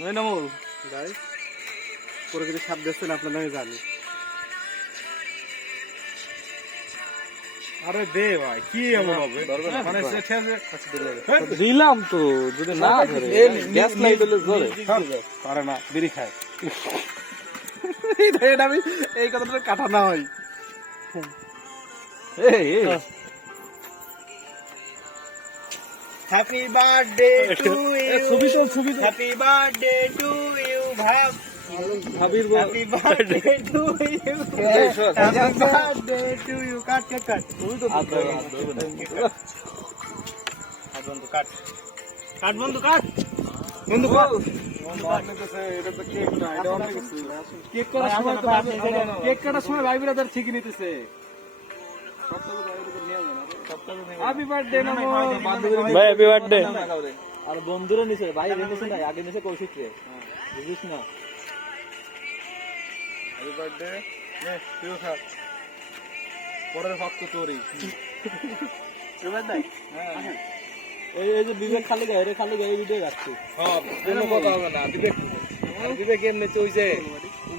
নামুল ভাই প্রকৃতির সাপ দেখছেন আপনার নামে জানি। আরে দে ভাই কি এমন হবে মানে দিলাম তো যদি না ধরে গ্যাস নাই দিলে ধরে পারে না বিড়ি খায়। এটা আমি এই কথাটা কাটা না হয়। Happy birthday to you, happy birthday to you ভাব, ভাবির happy birthday to you, happy birthday to you. কাট কাট কাট তুমি তো বন্ধু কাট কাট বন্ধু কাট বন্ধু কাট। এটা তো কেক না, এটা অনেক কিছু। কেক কাটার সময় তো কেক কাটার সময় ভাই ব্রাদার ঠিকই নিতেছে। হ্যাপি বার্থডে নামো ভাই হ্যাপি বার্থডে। আর বন্ধুরা নিছে ভাই রেখেছে না, আগে নিছে কৌশিক রে, বুঝিস না। হ্যাপি বার্থডে নে তুই খা, পরের ভাগ তো তোরই। হ্যাঁ এই যে বিবেক খালি গায়ে রে, খালি গায়ে ভিডিও যাচ্ছে। হ্যাঁ কোনো কথা হবে না। বিবেক এমনি চইছে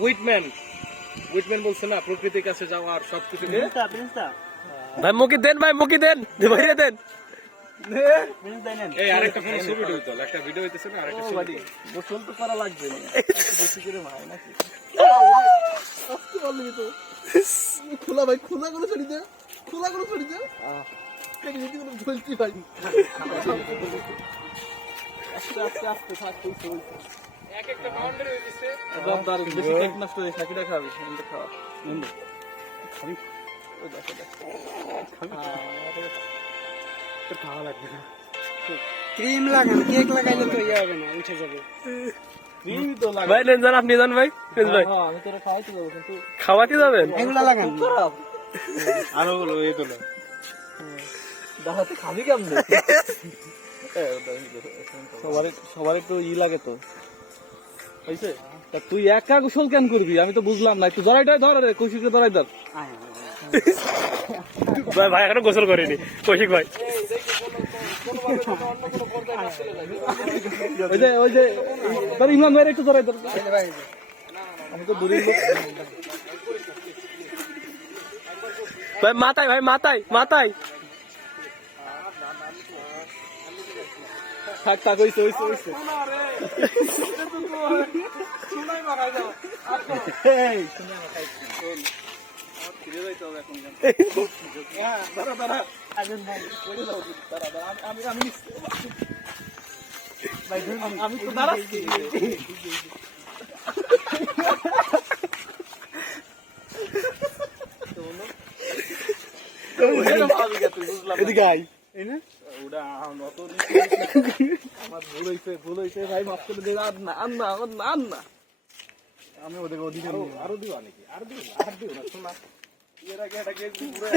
উইটম্যান বলছে না প্রকৃতির কাছে যাওয়ার সবকিছু। ভাই মুখি দেন, ভাই মুখি দেন, ভাইরে দেন। এই আরেকটা কোন ছবি হইতো, একটা ভিডিও হইতেছে না, আরেকটা ছবি গোসল তো করা লাগবে না বেশি করে ভাই নাকি। আস্তে বললি তো খোলা ভাই, খোলা করে ছড়ি দে, খোলা করে ছড়ি দে। কেন যদি কোনো বলছি ভাই আস্তে আস্তে আস্তে থাক তুই চলছে। এক একটা বাউন্ডারি হইছে একদম দারুণ। বেশি কেক নষ্ট হয়ে সাকিটা খাবি, এন্ড খাওয়া এন্ড খাবি। ওই দেখো তো খাওয়া লাগবে না। ক্রিম লাগান, কেক লাগাইলে তো ইয়ে হবে না, উঠে যাবে। ক্রিম তো লাগে ভাই নেন যান, আপনি যান ভাই। ভাই হ্যাঁ আমি তোরা খাওয়াইতে যাবো কিন্তু খাওয়াতে যাবেন? এগুলা লাগান। খারাপ আরো বলো এই তো না দাঁড়াতে খাবি কেমনে? সবার একটু ই লাগে তো হয়েছে। তা তুই একা গোসল কেন করবি আমি তো বুঝলাম না। একটু জড়াইটাই ধর রে, কৌশিককে জড়াই ধর। ভাই ভাই এখনো গোসল করিনি কৌশিক ভাই। ওই যে ধর ইমরান ভাই একটু জড়াই ধর। আমি তো দূরে ভাই মাথায়, ভাই মাথায় মাথায়। থাক থাক হইছে হইছে হইছে। আমি তো দাঁড়াচ্ছি। এদিকে আয়। আমার ভুল হয়েছে ভাই, মাফ করে দে। আর না আর না আর না, আমি ওদেরকে অধিকার আরো দিবা নাকি? আর দিও না শোনা। এর আগে একটা কেক পুরো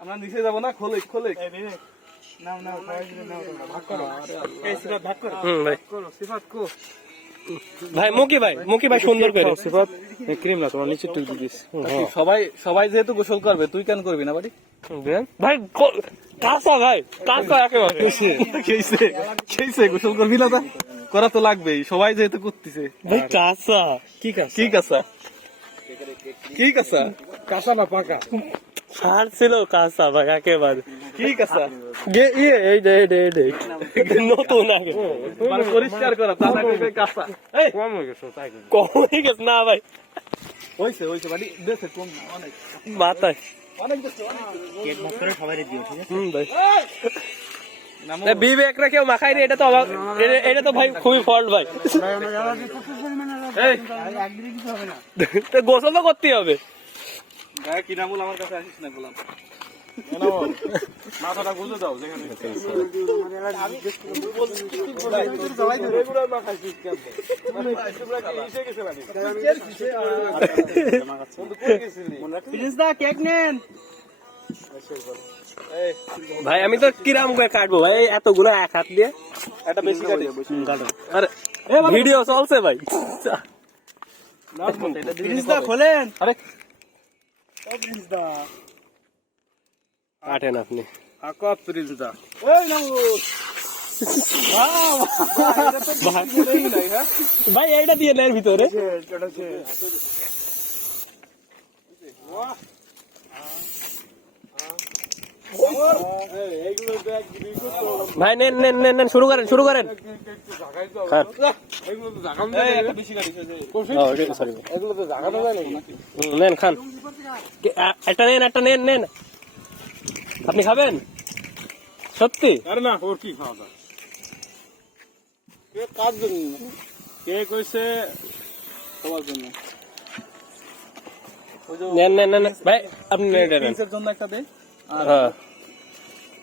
আমরা নিচে যাবো না। খোলে খোলে নাও নাও ভাগ করো, এই সিফাত ভাগ করো। ভাই করো সিফাত কো ভাই মুখি ভাই সুন্দর করে সিফাত ক্রিম না তোমার নিচে টুক দিস। সবাই যেহেতু গোসল করবে তুই কেন করবি না বাড়ি? ভাই কাঁচা ভাই কাঁচা একেবারে। খেয়েছে গোসল করবি না? তা করা তো লাগবেই, সবাই যেহেতু করতেছে। ভাই কাঁচা কি কাঁচা কি কাঁচা? কাঁচা না পাকা? সার ছিল কাঁচা ভাই একেবারে। কি কাঁচা? এই নতুন আগে মানে পরিষ্কার করা, তা না কাঁচা। কম হয়ে গেছে না ভাই? হয়েছে বাড়ি দেশে কম না, অনেক মাথায় অনেক দেশে কেক ভাগ করে সবাই দিও, ঠিক আছে? ভাই বিবেকরা কেউ মাখায়নি, এটা তো এটা তো ভাই খুবই ফল্ট ভাই। একদিনে কিছু হবে না। তো গোসল তো করতেই হবে। কি নামুল আমার কাছে আসিস না গোলাম। মাথাটা গুঁজে দাও যেখানে কেক নেন ভাই। আমি তো কিরাম করে কাটবো ভাই, এতগুলো এক হাত দিয়ে। একটা বেশি কাটি। আরে ভিডিও চলছে ভাই। খোলেন। আরে কাটেন আপনি আকাশ প্রিন্স দা ভাই এইটা দিয়ে নেন ভিতরে ভাই নেন নেন নেন নেন শুরু করেন খান সরি নেন খান একটা নেন নেন আপনি খাবেন সত্যি আরে না ওর কি খাওয়া দাওয়া কে কার জন্য কে কইছে সবার জন্য নেন নেন নেন ভাই আপনি নেন এটা নেন প্রিন্সের জন্য একটা দে আর হ্যাঁ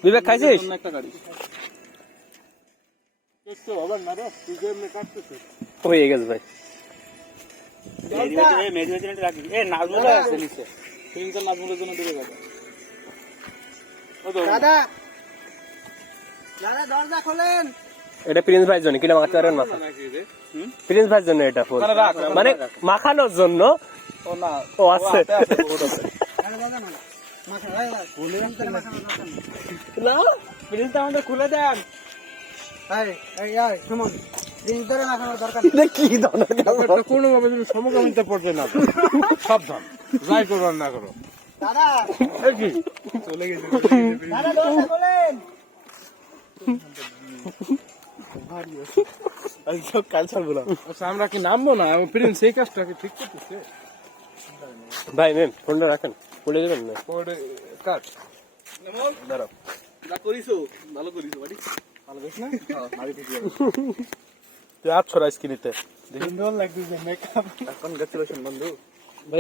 বিবেক খাইছিস জন্য একটা গাড়ি একটু হবে না রে তুই যে এমনি কাটতেছিস হয়ে গেছে ভাই প্রিন্সের নাজমুলের জন্য দিবে গাড়ি দাদা দরজা খোলেন এটা প্রিন্স ভাইয়ের জন্য কিনা মাখাতে পারেন মাখা প্রিন্স ভাইয়ের জন্য এটা ফুল মানে মাখানোর জন্য ও না ও আছে না প্রিন্সটা আমাদের খুলে দেন কি ধরনের কোনো ভাবে তুমি সমকামিতা পড়বে না সাবধান যাই করো আর না করো চলে গেছে কালচার বলা আচ্ছা আমরা কি নামবো না প্রিন্স এই কাজটা কি ঠিক করতেছে ভাই ম্যাম ফোনটা রাখেন বলে দেবেন না পরে কাট দাঁড়াও যা করিছো ভালো করিছো বাড়ি ভালো বেশ না তুই আট ছড়া স্ক্রিনিতে সুন্দর লাগতেছে মেকআপ কনগ্রাচুলেশন বন্ধু